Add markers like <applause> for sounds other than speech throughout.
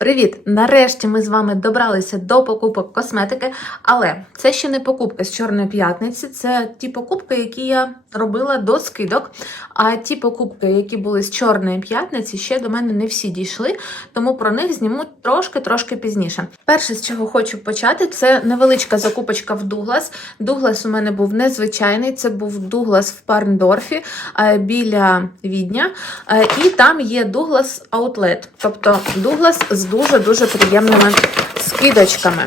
Привіт! Нарешті ми з вами добралися до покупок косметики, але це ще не покупки з Чорної п'ятниці, це ті покупки, які я робила до скидок. А ті покупки, які були з Чорної п'ятниці, ще до мене не всі дійшли, тому про них зніму трошки-трошки пізніше. Перше, з чого хочу почати, це невеличка закупочка в Дуглас. Дуглас у мене був незвичайний, це був Дуглас в Парндорфі е, біля Відня. Е, І там є Дуглас Outlet, тобто Дуглас з дуже-дуже приємними скидочками.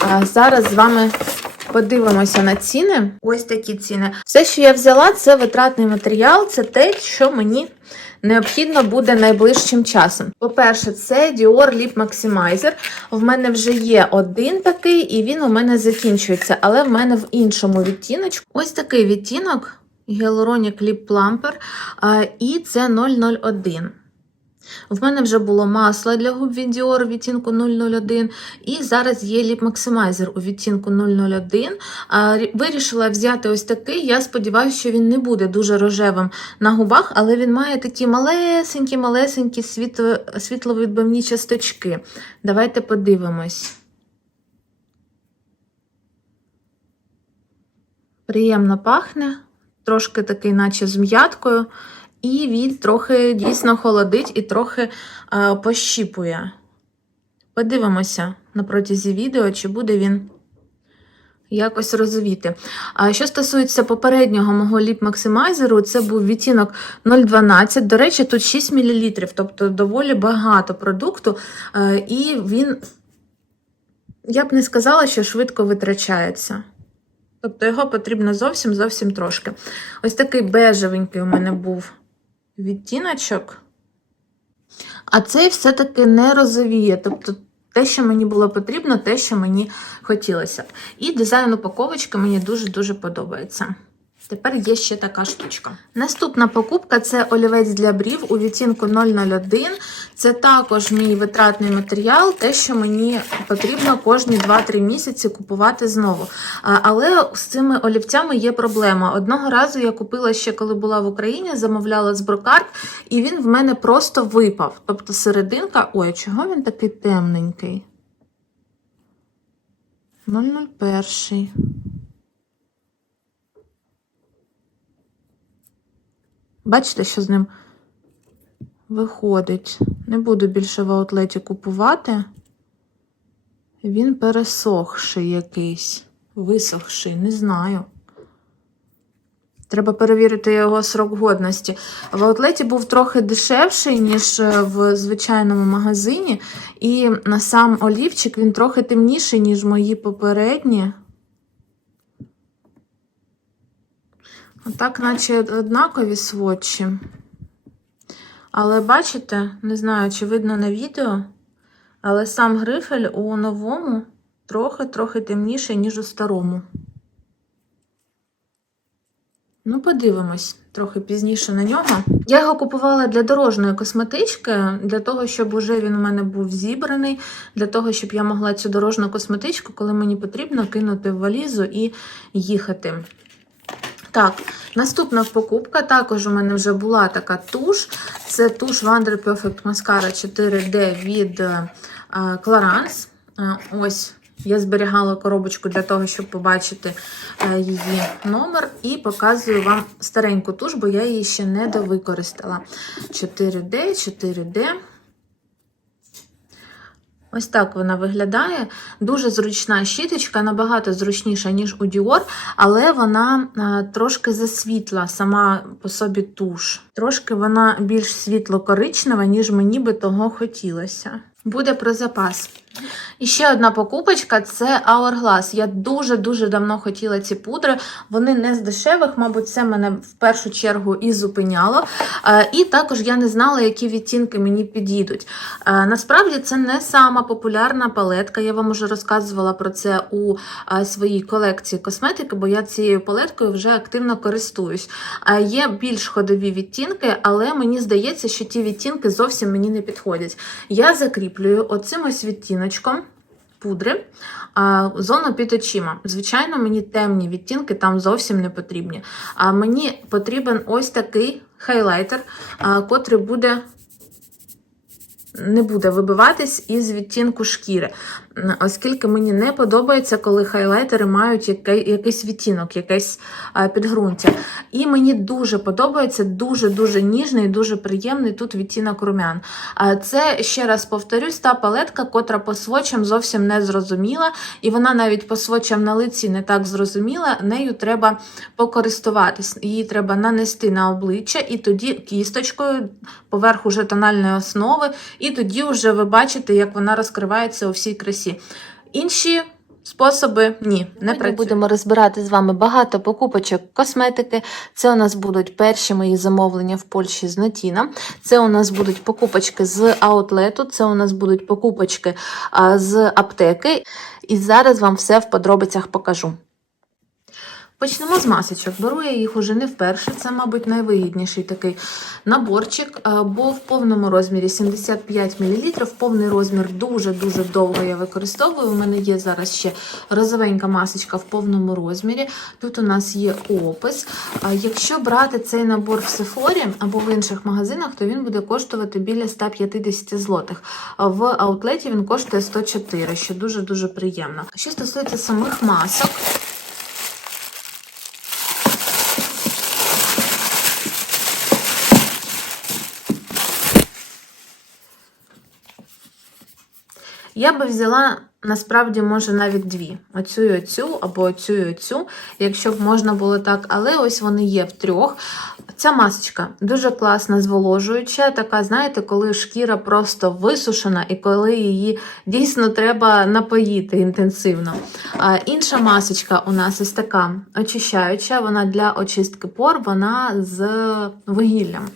А Зараз з вами подивимося на ціни. Ось такі ціни. Все, що я взяла, це витратний матеріал, це те, що мені необхідно буде найближчим часом. По-перше, це Dior Lip Maximizer. В мене вже є один такий, і він у мене закінчується, але в мене в іншому відтіночку. Ось такий відтінок Hyaluronic Lip Plumper, і це 001. В мене вже було масло для губ від Dior у відтінку 001, і зараз є ліп максимайзер у відтінку 001. Вирішила взяти ось такий. Я сподіваюся, що він не буде дуже рожевим на губах, але він має такі малесенькі, малесенькі світловідбивні часточки. Давайте подивимось. Приємно пахне, трошки такий, наче з м'яткою. І він трохи дійсно холодить і трохи е, пощіпує. Подивимося на протязі відео, чи буде він якось розовіти. А що стосується попереднього мого ліп максимайзеру, це був відтінок 0,12. До речі, тут 6 мл, тобто доволі багато продукту, е, і він, я б не сказала, що швидко витрачається. Тобто його потрібно зовсім зовсім трошки. Ось такий бежевенький у мене був відтіночок. А цей все-таки не розовіє. Тобто те, що мені було потрібно, те, що мені хотілося. І дизайн упаковочки мені дуже-дуже подобається. Тепер є ще така штучка. Наступна покупка це олівець для брів у відтінку 001. Це також мій витратний матеріал, те, що мені потрібно кожні 2-3 місяці купувати знову. Але з цими олівцями є проблема. Одного разу я купила ще, коли була в Україні, замовляла з брокарт, і він в мене просто випав. Тобто серединка. Ой, чого він такий темненький? 001. Бачите, що з ним виходить. Не буду більше в аутлеті купувати. Він пересохший якийсь, висохший, не знаю. Треба перевірити його срок годності. В аутлеті був трохи дешевший, ніж е, в звичайному магазині. І на сам олівчик він трохи темніший, ніж мої попередні. Отак, наче однакові сводчі. Але бачите, не знаю, чи видно на відео, але сам грифель у новому трохи-трохи темніший, ніж у старому. Ну, подивимось трохи пізніше на нього. Я його купувала для дорожньої косметички, для того, щоб уже він у мене був зібраний, для того, щоб я могла цю дорожню косметичку, коли мені потрібно, кинути в валізу і їхати. Так, наступна покупка. Також у мене вже була така туш. Це туш Wonder Perfect Mascara 4D від е, Clarins. Е, Ось я зберігала коробочку для того, щоб побачити е, її номер. І показую вам стареньку туш, бо я її ще не довикористала. 4D, 4D. Ось так вона виглядає. Дуже зручна щіточка, набагато зручніша, ніж у Dior, але вона а, трошки засвітла сама по собі туш. Трошки вона більш світло-коричнева, ніж мені би того хотілося. Буде про запас. І ще одна покупочка це Hourglass. Я дуже-дуже давно хотіла ці пудри. Вони не з дешевих, мабуть, це мене в першу чергу і зупиняло. Е, І також я не знала, які відтінки мені підійдуть. Е, Насправді це не сама популярна палетка. Я вам уже розказувала про це у е, своїй колекції косметики, бо я цією палеткою вже активно користуюсь. Є більш ходові відтінки, але мені здається, що ті відтінки зовсім мені не підходять. Я закріплюю оцим ось відтіночком пудри зону під очима. Звичайно, мені темні відтінки там зовсім не потрібні. А мені потрібен ось такий хайлайтер, котрий буде не буде вибиватись із відтінку шкіри. Оскільки мені не подобається, коли хайлайтери мають якийсь відтінок, якесь е, підґрунтя. І мені дуже подобається дуже-дуже ніжний, дуже приємний тут відтінок румян. Це, ще раз повторюсь, та палетка, котра по свочам зовсім не зрозуміла, і вона навіть по свочам на лиці не так зрозуміла. Нею треба покористуватись. Її треба нанести на обличчя, і тоді кісточкою поверх уже тональної основи, тоді вже ви бачите, як вона розкривається у всій красі. Інші способи ні, не Ми працюють. будемо розбирати з вами багато покупочок косметики. Це у нас будуть перші мої замовлення в Польщі з Нотіна. Це у нас будуть покупочки з аутлету, це у нас будуть покупочки з аптеки. І зараз вам все в подробицях покажу. Почнемо з масочок. Беру я їх уже не вперше. Це, мабуть, найвигідніший такий наборчик, е, бо в повному розмірі 75 мл. Повний розмір дуже-дуже довго я використовую. У мене є зараз ще розовенька масочка в повному розмірі. Тут у нас є опис. Якщо брати цей набор в Сефорі або в інших магазинах, то він буде коштувати біля 150 злотих. В аутлеті він коштує 104, що дуже-дуже приємно. Що стосується самих масок, Я би взяла насправді, може, навіть дві: оцю і оцю, або оцю і оцю, якщо б можна було так, але ось вони є в трьох. Ця масочка дуже класна, зволожуюча, така, знаєте, коли шкіра просто висушена і коли її дійсно треба напоїти інтенсивно. Інша масочка у нас ось така очищаюча, вона для очистки пор, вона з вугіллям.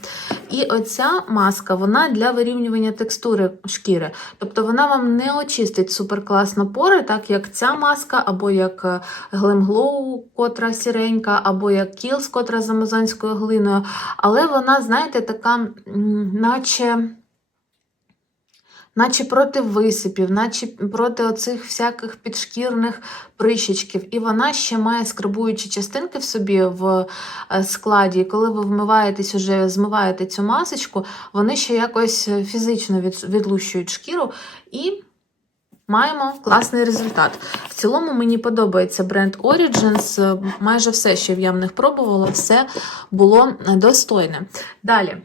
І оця маска вона для вирівнювання текстури шкіри. Тобто вона вам не очистить суперкласно пори, так як ця маска, або як е, Glam котра сіренька, або як Kiehl's, котра з амазонською глиною. Але вона, знаєте, така, наче. Наче проти висипів, наче проти оцих всяких підшкірних прищичків. І вона ще має скрабуючі частинки в собі в е, складі. І коли ви вмиваєтесь, уже змиваєте цю масочку, вони ще якось фізично відлущують шкіру і маємо класний результат. В цілому мені подобається бренд Origins. Майже все, що я в них пробувала, все було достойне. Далі.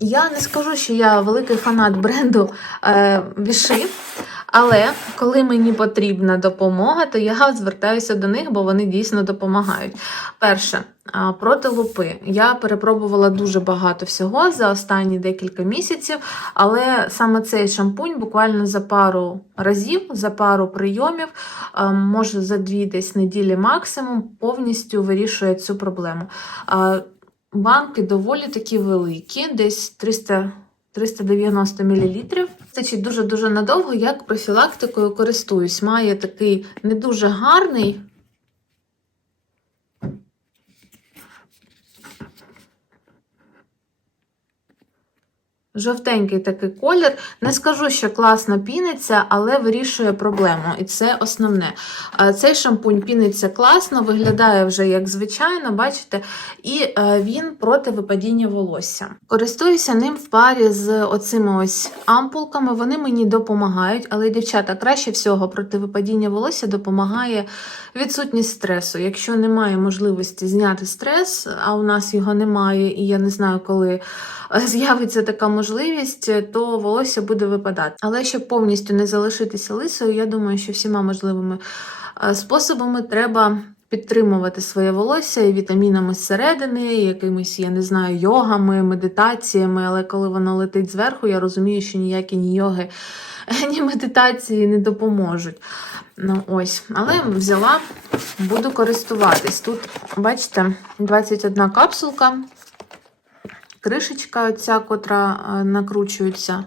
Я не скажу, що я великий фанат бренду е, Віши, але коли мені потрібна допомога, то я звертаюся до них, бо вони дійсно допомагають. Перше, проти лупи. Я перепробувала дуже багато всього за останні декілька місяців, але саме цей шампунь буквально за пару разів, за пару прийомів, може за дві десь неділі максимум, повністю вирішує цю проблему. Банки доволі такі великі, десь 300, 390 мл. Значить, дуже-дуже надовго, як профілактикою користуюсь. Має такий не дуже гарний. Жовтенький такий колір. Не скажу, що класно піниться, але вирішує проблему. І це основне. Цей шампунь піниться класно, виглядає вже як звичайно, бачите, і е, він проти випадіння волосся. Користуюся ним в парі з оцими ось ампулками. Вони мені допомагають, але, дівчата, краще всього проти випадіння волосся допомагає відсутність стресу. Якщо немає можливості зняти стрес, а у нас його немає, і я не знаю, коли е, з'явиться така можливість, то волосся буде випадати. Але щоб повністю не залишитися лисою, я думаю, що всіма можливими е, способами треба. Підтримувати своє волосся і вітамінами зсередини, і якимись, я не знаю, йогами, медитаціями, але коли воно летить зверху, я розумію, що ніякі ні йоги, <laughs> ні медитації не допоможуть. Ну ось, але взяла, буду користуватись. Тут, бачите, 21 капсулка, кришечка, оця, котра е, накручується.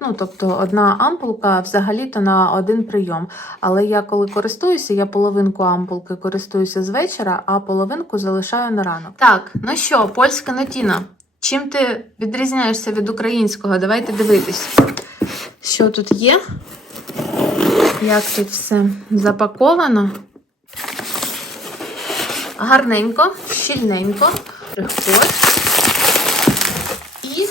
Ну, тобто одна ампулка взагалі-то на один прийом. Але я коли користуюся, я половинку ампулки користуюся з вечора, а половинку залишаю на ранок. Так, ну що, польська нотіна. Чим ти відрізняєшся від українського? Давайте дивитись, що тут є. Як тут все запаковано. Гарненько, щільненько, приход. І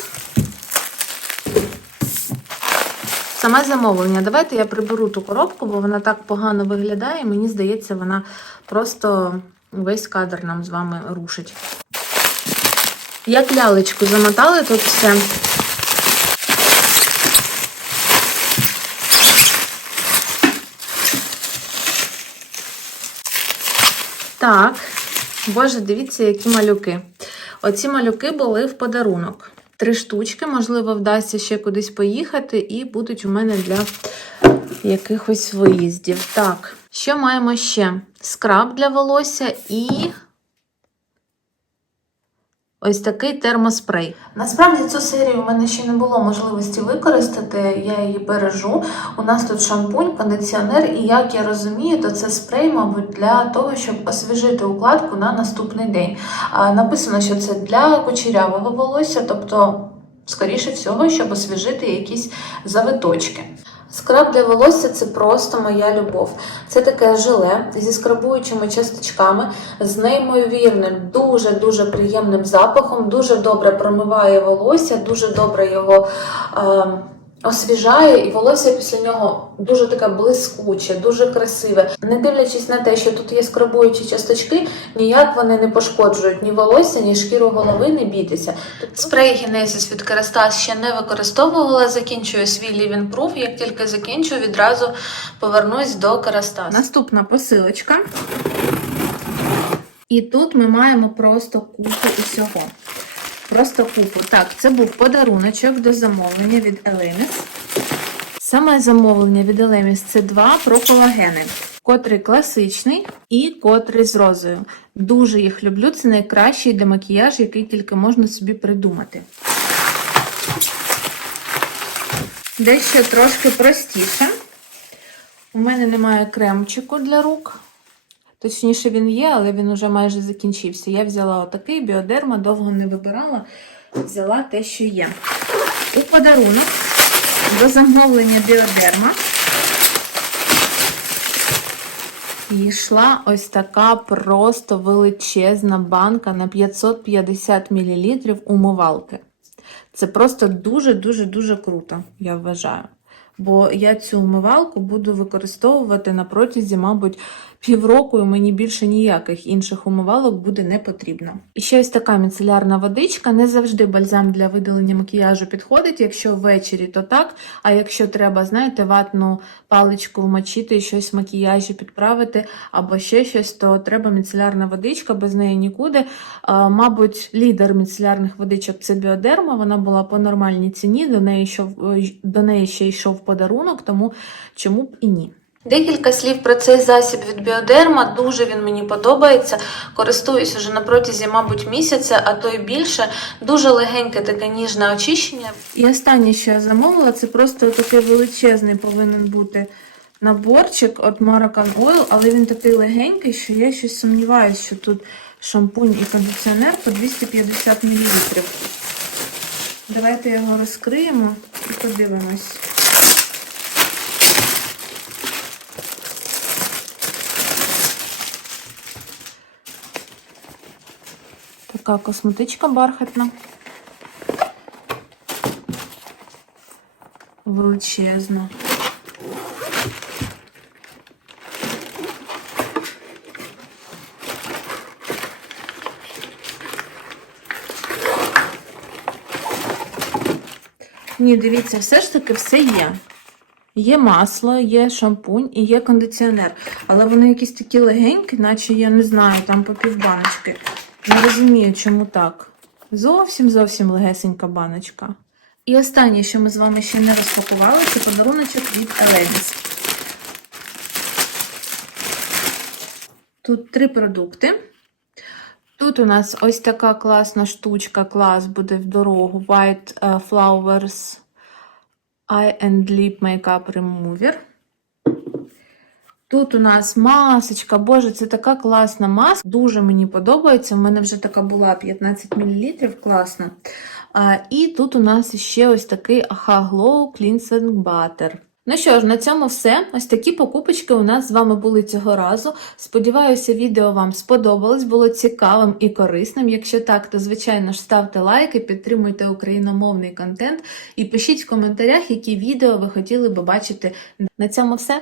Саме замовлення. Давайте я приберу ту коробку, бо вона так погано виглядає. Мені здається, вона просто весь кадр нам з вами рушить. Як лялечку замотали тут все. Так, боже, дивіться, які малюки. Оці малюки були в подарунок. Три штучки, можливо, вдасться ще кудись поїхати, і будуть у мене для якихось виїздів. Так, що маємо ще? Скраб для волосся і ось такий термоспрей. Насправді цю серію в мене ще не було можливості використати, я її бережу. У нас тут шампунь, кондиціонер, і як я розумію, то це спрей, мабуть, для того, щоб освіжити укладку на наступний день. Написано, що це для кучерявого волосся, тобто, скоріше всього, щоб освіжити якісь завиточки. Скраб для волосся це просто моя любов. Це таке желе зі скрабуючими часточками, з неймовірним, дуже-дуже приємним запахом, дуже добре промиває волосся, дуже добре його е, освіжає, і волосся після нього дуже таке блискуче, дуже красиве. Не дивлячись на те, що тут є скрабуючі часточки, ніяк вони не пошкоджують ні волосся, ні шкіру голови, не бійтеся. Спрей Генезіс від Керастас ще не використовувала, закінчую свій Living Proof. Як тільки закінчу, відразу повернусь до Керастас. Наступна посилочка. І тут ми маємо просто купу усього. Просто купу. Так, це був подаруночок до замовлення від Елеміс. Саме замовлення від Елеміс це два про колагени. Котрий класичний і котрий з розою. Дуже їх люблю. Це найкращий для макіяжу, який тільки можна собі придумати. Дещо трошки простіше. У мене немає кремчику для рук. Точніше, він є, але він уже майже закінчився. Я взяла отакий біодерма, довго не вибирала, взяла те, що є. У подарунок до замовлення біодерма йшла ось така просто величезна банка на 550 мл умивалки. Це просто дуже-дуже дуже круто, я вважаю. Бо я цю умивалку буду використовувати на протязі, мабуть, півроку, і мені більше ніяких інших умивалок буде не потрібно. І ще ось така міцелярна водичка. Не завжди бальзам для видалення макіяжу підходить. Якщо ввечері, то так. А якщо треба, знаєте, ватну паличку вмочити щось в макіяжі підправити, або ще щось, то треба міцелярна водичка, без неї нікуди. А, мабуть, лідер міцелярних водичок це біодерма. Вона була по нормальній ціні. До неї, йшов, до неї ще йшов подарунок, тому чому б і ні. Декілька слів про цей засіб від біодерма. Дуже він мені подобається. Користуюсь уже на протязі, мабуть, місяця, а то й більше. Дуже легеньке таке ніжне очищення. І останнє, що я замовила, це просто такий величезний повинен бути наборчик від Maracan Oil, але він такий легенький, що я щось сумніваюся, що тут шампунь і кондиціонер по 250 мл. Давайте його розкриємо і подивимось. Така косметичка бархатна. Величезна. Ні, дивіться, все ж таки все є. Є масло, є шампунь і є кондиціонер. Але вони якісь такі легенькі, наче я не знаю, там по півбаночки. Не розумію, чому так. Зовсім зовсім легесенька баночка. І останнє, що ми з вами ще не розпакували, це подаруночок від Еледіс. Тут три продукти. Тут у нас ось така класна штучка, клас буде в дорогу White е, Flowers Eye and Lip Makeup Remover. Тут у нас масочка, боже, це така класна маска. Дуже мені подобається. У мене вже така була 15 мл, класна. А, і тут у нас ще ось такий Aha Glow Cleansing Butter. Ну що ж, на цьому все. Ось такі покупочки у нас з вами були цього разу. Сподіваюся, відео вам сподобалось, було цікавим і корисним. Якщо так, то звичайно ж ставте лайки, підтримуйте україномовний контент і пишіть в коментарях, які відео ви хотіли би бачити. На цьому все.